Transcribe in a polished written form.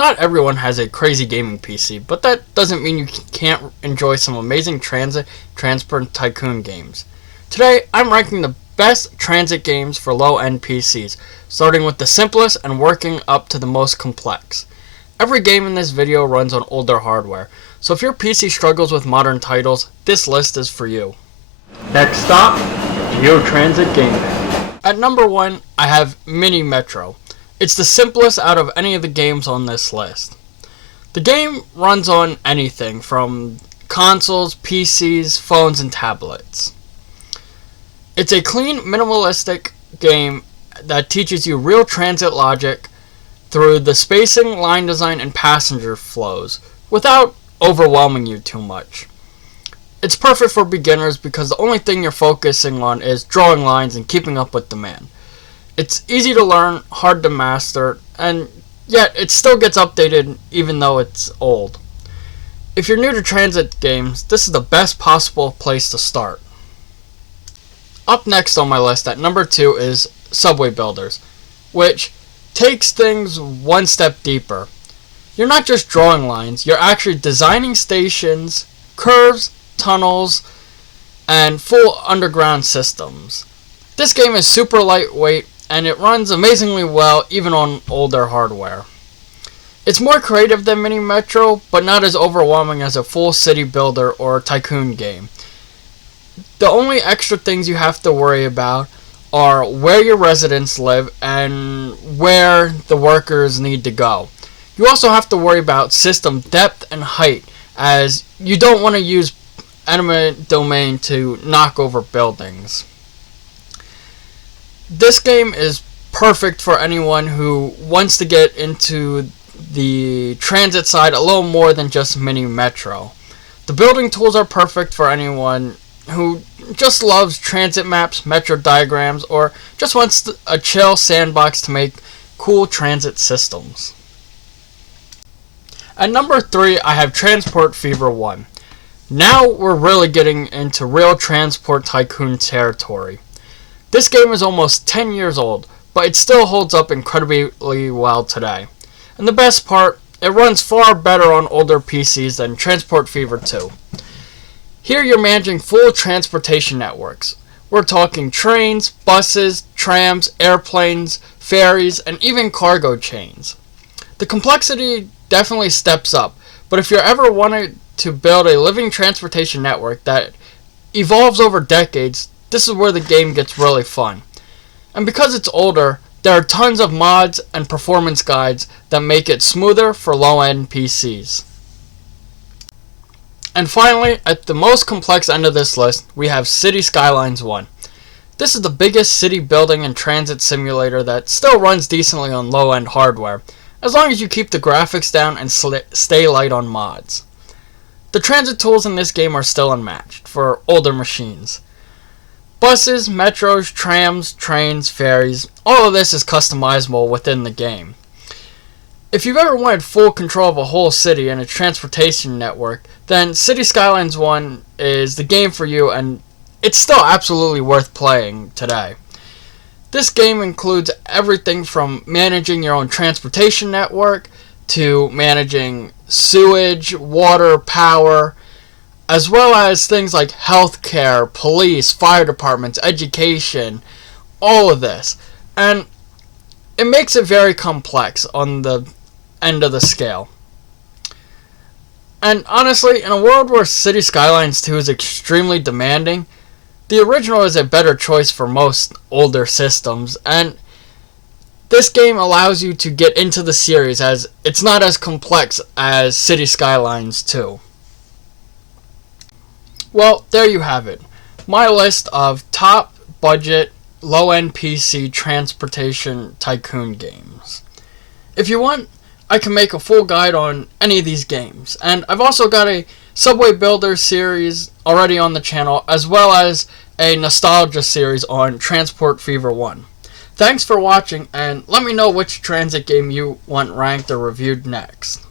Not everyone has a crazy gaming PC, but that doesn't mean you can't enjoy some amazing transit, transport, and tycoon games. Today, I'm ranking the best transit games for low-end PCs, starting with the simplest and working up to the most complex. Every game in this video runs on older hardware, so if your PC struggles with modern titles, this list is for you. Next stop, GeoTransit Gaming. At number 1, I have Mini Metro. It's the simplest out of any of the games on this list. The game runs on anything from consoles, PCs, phones, and tablets. It's a clean, minimalistic game that teaches you real transit logic through the spacing, line design, and passenger flows without overwhelming you too much. It's perfect for beginners because the only thing you're focusing on is drawing lines and keeping up with demand. It's easy to learn, hard to master, and yet it still gets updated even though it's old. If you're new to transit games, this is the best possible place to start. Up next on my list at number 2 is Subway Builders, which takes things one step deeper. You're not just drawing lines, you're actually designing stations, curves, tunnels, and full underground systems. This game is super lightweight and it runs amazingly well even on older hardware. It's more creative than Mini Metro, but not as overwhelming as a full city builder or tycoon game. The only extra things you have to worry about are where your residents live and where the workers need to go. You also have to worry about system depth and height, as you don't want to use eminent domain to knock over buildings. This game is perfect for anyone who wants to get into the transit side a little more than just Mini Metro. The building tools are perfect for anyone who just loves transit maps, metro diagrams, or just wants a chill sandbox to make cool transit systems. At number 3, I have Transport Fever 1. Now we're really getting into real transport tycoon territory. This game is almost 10 years old, but it still holds up incredibly well today. And the best part, it runs far better on older PCs than Transport Fever 2. Here you're managing full transportation networks. We're talking trains, buses, trams, airplanes, ferries, and even cargo chains. The complexity definitely steps up, but if you're ever wanting to build a living transportation network that evolves over decades, this is where the game gets really fun. And because it's older, there are tons of mods and performance guides that make it smoother for low-end PCs. And finally, at the most complex end of this list, we have City Skylines 1. This is the biggest city building and transit simulator that still runs decently on low-end hardware, as long as you keep the graphics down and stay light on mods. The transit tools in this game are still unmatched for older machines. Buses, metros, trams, trains, ferries, all of this is customizable within the game. If you've ever wanted full control of a whole city and its transportation network, then City Skylines 1 is the game for you, and it's still absolutely worth playing today. This game includes everything from managing your own transportation network to managing sewage, water, power, as well as things like healthcare, police, fire departments, education, all of this. And it makes it very complex on the end of the scale. And honestly, in a world where City Skylines 2 is extremely demanding, the original is a better choice for most older systems, and this game allows you to get into the series as it's not as complex as City Skylines 2. Well, there you have it. My list of top budget, low-end PC transportation tycoon games. If you want, I can make a full guide on any of these games. And I've also got a Subway Builders series already on the channel, as well as a nostalgia series on Transport Fever 1. Thanks for watching, and let me know which transit game you want ranked or reviewed next.